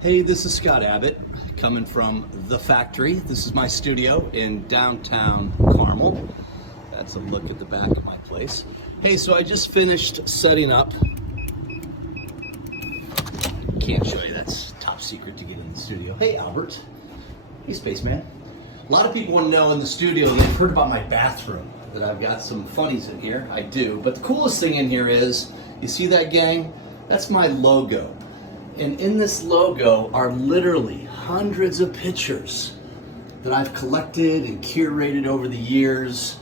Hey, this is Scott Abbott coming from The Factory. This is my studio in downtown Carmel. That's a look at the back of my place. Hey, so I just finished setting up. Can't show you, that's top secret to get in the studio. Hey, Albert. Hey, Spaceman. A lot of people want to know in the studio, they've heard about my bathroom, that I've got some funnies in here. I do, but the coolest thing in here is, you see that, gang? That's my logo. And in this logo are literally hundreds of pictures that I've collected and curated over the years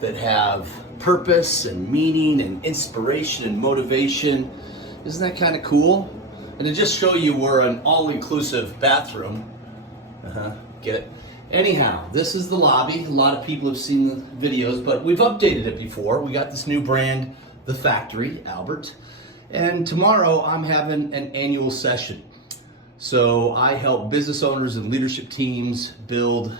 that have purpose and meaning and inspiration and motivation. Isn't that kind of cool? And to just show you we're an all-inclusive bathroom. Get it? Anyhow, this is the lobby. A lot of people have seen the videos, but we've updated it before. We got this new brand, The Factory, Albert. And tomorrow I'm having an annual session. So I help business owners and leadership teams build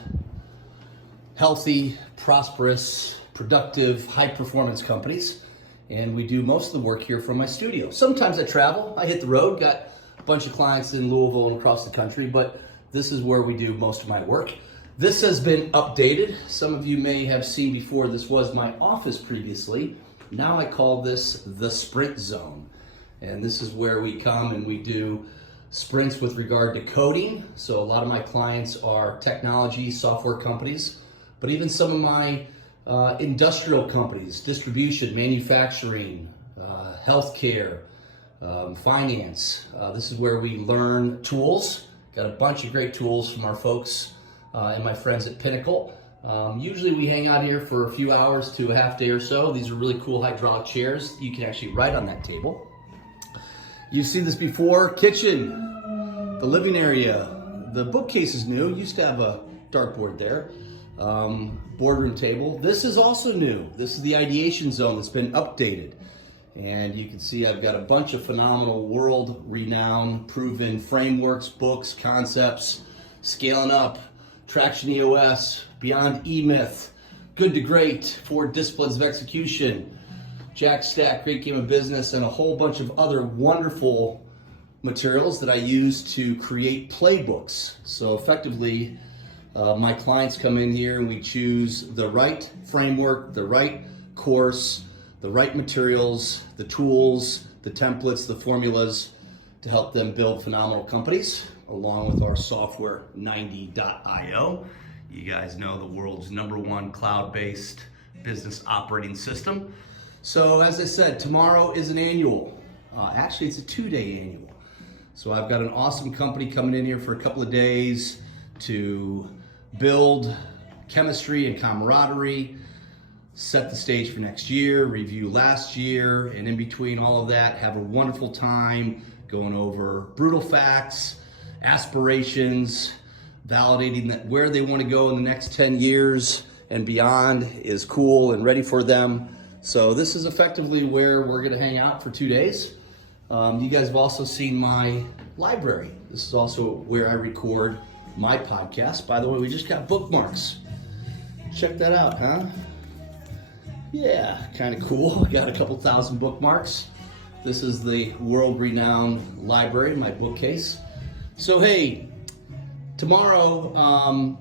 healthy, prosperous, productive, high-performance companies. And we do most of the work here from my studio. Sometimes I travel, I hit the road, got a bunch of clients in Louisville and across the country, but this is where we do most of my work. This has been updated. Some of you may have seen before, this was my office previously. Now I call this the Sprint Zone. And this is where we come and we do sprints with regard to coding. So a lot of my clients are technology, software companies, but even some of my industrial companies, distribution, manufacturing, healthcare, finance. This is where we learn tools. Got a bunch of great tools from our folks and my friends at Pinnacle. Usually we hang out here for a few hours to a half day or so. These are really cool hydraulic chairs. You can actually write on that table. You've seen this before. Kitchen, the living area. The bookcase is new. Used to have a dartboard there. Boardroom table. This is also new. This is the ideation zone that's been updated. And you can see I've got a bunch of phenomenal world-renowned, proven frameworks, books, concepts, scaling up, Traction EOS, Beyond E-Myth, Good to Great, 4 Disciplines of Execution, Jack Stack, Great Game of Business, and a whole bunch of other wonderful materials that I use to create playbooks. So effectively, my clients come in here and we choose the right framework, the right course, the right materials, the tools, the templates, the formulas to help them build phenomenal companies, along with our software 90.io. You guys know the world's #1 cloud-based business operating system. So as I said, tomorrow is an annual. Actually, it's a 2-day annual. So I've got an awesome company coming in here for a couple of days to build chemistry and camaraderie, set the stage for next year, review last year, and in between all of that, have a wonderful time going over brutal facts, aspirations, validating that where they want to go in the next 10 years and beyond is cool and ready for them. So this is effectively where we're going to hang out for 2 days. You guys have also seen my library. This is also where I record my podcast. By the way, we just got bookmarks. Check that out, huh? Yeah, kind of cool. Got a couple thousand bookmarks. This is the world-renowned library, my bookcase. So hey, tomorrow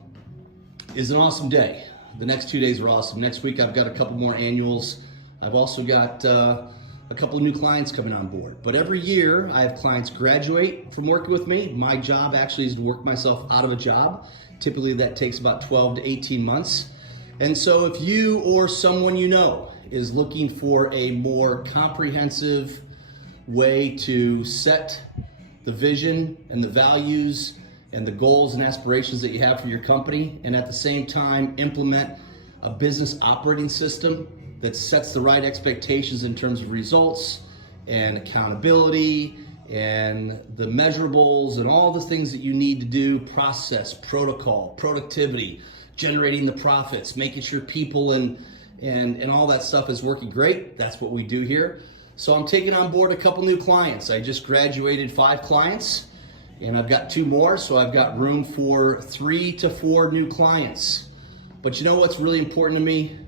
is an awesome day. The next 2 days are awesome. Next week I've got a couple more annuals. I've also got a couple of new clients coming on board. But every year I have clients graduate from working with me. My job actually is to work myself out of a job. Typically that takes about 12 to 18 months. And so if you or someone you know is looking for a more comprehensive way to set the vision and the values and the goals and aspirations that you have for your company, and at the same time implement a business operating system that sets the right expectations in terms of results and accountability and the measurables and all the things that you need to do, process, protocol, productivity, generating the profits, making sure people and all that stuff is working great. That's what we do here. So I'm taking on board a couple new clients. I just graduated 5 clients and I've got 2 more, so I've got room for 3 to 4 new clients. But you know what's really important to me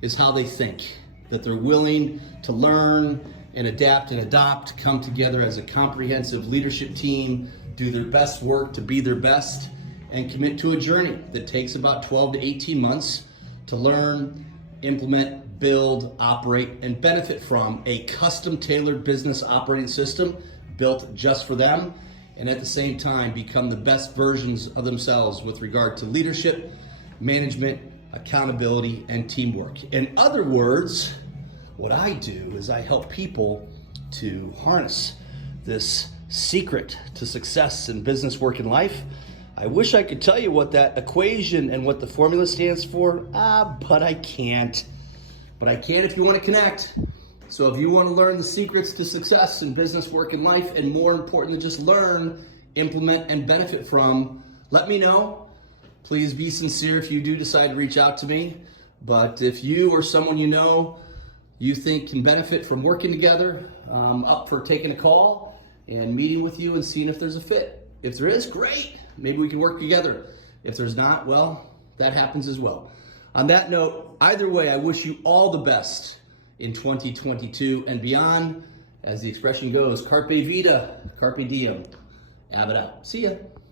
is how they think, that they're willing to learn and adapt and adopt, come together as a comprehensive leadership team, do their best work to be their best, and commit to a journey that takes about 12 to 18 months to learn, implement, build, operate, and benefit from a custom-tailored business operating system built just for them, and at the same time become the best versions of themselves with regard to leadership, management, accountability, and teamwork. In other words, what I do is I help people to harness this secret to success in business, work, and life. I wish I could tell you what that equation and what the formula stands for, but I can't. But I can if you want to connect. So if you want to learn the secrets to success in business, work, and life, and more important than just learn, implement, and benefit from, let me know. Please be sincere if you do decide to reach out to me. But if you or someone you know you think can benefit from working together, up for taking a call and meeting with you and seeing if there's a fit. If there is, great. Maybe we can work together. If there's not, well, that happens as well. On that note, either way, I wish you all the best in 2022 and beyond. As the expression goes, carpe vita, carpe diem. Abbott out. See ya.